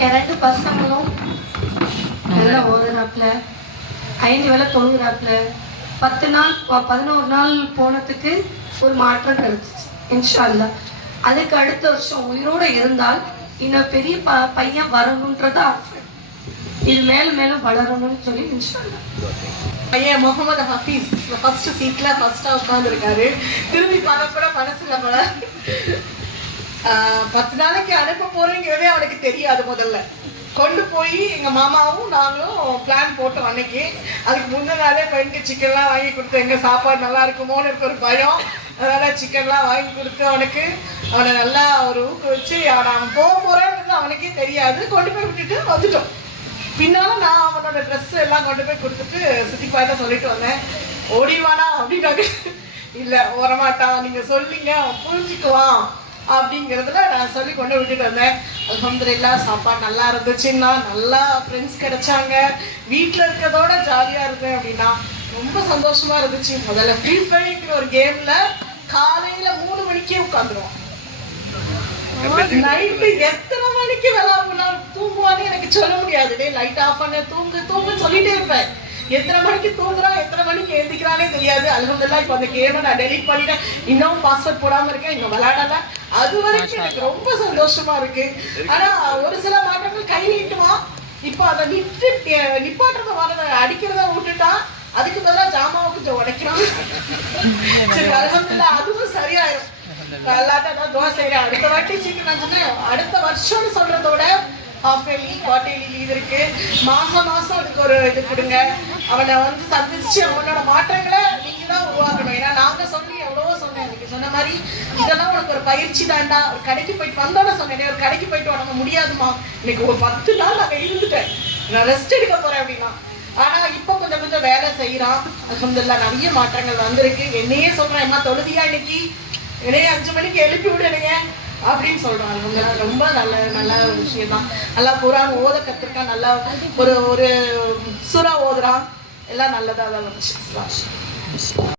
என் பசங்களும் நல்லா ஓதுறாப்புல. ஐந்து வேலை தொழுகிறாப்புல. பத்து நாள் ப- பதினோரு நாள் போனதுக்கு ஒரு மாற்றம் கிடைச்சிச்சு இன்ஷா அதுக்கு அடுத்த வருஷம் உயிரோடு இருந்தால் இன்னும் பெரிய ப பையன் வரணுன்றதா இது மேலும் மேலும் வளரணும்னு சொல்லி இன்ஷா பையன் முகமது ஹஃபீஸ் ஃபர்ஸ்ட் சீட்ல ஃபர்ஸ்டா உட்காந்துருக்காரு திரும்பி பார்க்க கூட மனசுல பல. பத்து நாளைக்கு அனுப்ப போறேங்கிறதே அவனுக்கு தெரியாது முதல்ல. கொண்டு போய் எங்க மாமாவும் நாங்களும் பிளான் போட்டோம் அன்னைக்கு. அதுக்கு முந்தின நாளே பையனுக்கு சிக்கன்லாம் வாங்கி கொடுத்து எங்க சாப்பாடு நல்லா இருக்குமோன்னு இருக்க ஒரு பயம். அதனால சிக்கன்லாம் வாங்கி கொடுத்து அவனுக்கு அவனை நல்லா ஒரு ஊக்குவிச்சு அவனை அவன் போக போறான்றது அவனுக்கே தெரியாது. கொண்டு போய் விட்டுட்டு வந்துட்டோம். பின்னாலும் நான் அவனோட ட்ரெஸ் எல்லாம் கொண்டு போய் கொடுத்துட்டு சுத்தி பார்த்து சொல்லிட்டு வந்தேன். ஓடிவானா அப்படின்னாங்க. இல்ல வரமாட்டான் நீங்க சொல்லிங்க அவன் புரிஞ்சுக்குவான். அப்படிங்கிறதுல நான் சொல்லி கொண்டு விட்டுட்டு வந்தேன். அல்ஹம்துலில்லா சாப்பாடு நல்லா இருந்துச்சுன்னா நல்லா ஃப்ரெண்ட்ஸ் கிடைச்சாங்க. வீட்டில் இருக்கிறதோட ஜாலியாக இருந்தேன் அப்படின்னா ரொம்ப சந்தோஷமா இருந்துச்சு. முதல்ல ஃப்ரீ ஃபயர்ங்கிற ஒரு கேம்ல காலையில மூணு மணிக்கே உட்காந்துருவோம். நைட்டு எத்தனை மணிக்கு விளாடுனா தூங்குவான்னு எனக்கு சொல்ல முடியாது. டேய் லைட் ஆஃப் பண்ண தூங்கு தூங்கு சொல்லிட்டே இருப்பேன். எத்தனை மணிக்கு தூங்குறான் எத்தனை மணிக்கு எழுந்திக்கிறானே தெரியாது. அல்ஹம்துலில்லாஹ் இப்போ அந்த கேமை நான் டெலீட் பண்ணிட்டேன். இன்னும் பாஸ்வேர்ட் போடாம இருக்கேன் இன்னும் விளையாடல. அது வரைக்கும் எனக்கு ரொம்ப சந்தோஷமா இருக்கு. ஆனா ஒரு சில மாற்றங்கள் கை நீட்டுவான் இப்போ அதை நிட்டு நிப்பாட்டுறத வரத அடிக்கிறத விட்டுட்டான் அதுக்கு பதிலாக ஜாமாவை கொஞ்சம் உடைக்கிறான். சரி அல்ஹம்துலில்லாஹ் அதுவும் சரியாயிரும். நான் தோசை. அடுத்த வாட்டி சீக்கிரம் நான் சொன்னேன் அடுத்த வருஷம்னு சொல்றதோட ஹாஃப் இயர்லி குவார்டர்லி லீவ் இருக்கு. மாசம் மாசம் அதுக்கு ஒரு இது கொடுங்க. அவனை வந்து சந்திச்சு அவனோட மாற்றங்களை நீங்க தான் உருவாக்கணும். ஏன்னா நாங்க சொல்லி எவ்வளவோ சொன்னேன். நீங்க சொன்ன மாதிரி இதெல்லாம் உனக்கு ஒரு பயிற்சி தாண்டா. ஒரு கடைக்கு போயிட்டு வந்தோட சொன்னேன் ஒரு கடைக்கு போயிட்டு உனக்கு முடியாதுமா இன்னைக்கு ஒரு பத்து நாள் நான் இருந்துட்டேன். நான் ரெஸ்ட் எடுக்க போறேன் அப்படின்னா. ஆனா இப்போ கொஞ்சம் கொஞ்சம் வேலை செய்யறான் அல்ஹம்துலில்லாஹ் நிறைய மாற்றங்கள் வந்திருக்கு. என்னையே சொல்றேன் அம்மா தொழுதியா இன்னைக்கு? என்னையே அஞ்சு மணிக்கு எழுப்பி விடுறேன். அப்படின்னு சொல்றாங்க. அவங்க ரொம்ப நல்ல நல்ல ஒரு விஷயம் தான் நல்லா குரான் ஓத கத்துருக்கான் நல்லா ஒரு ஒரு சுறா ஓதுறான் எல்லாம் நல்லதாக தான் வந்துச்சு.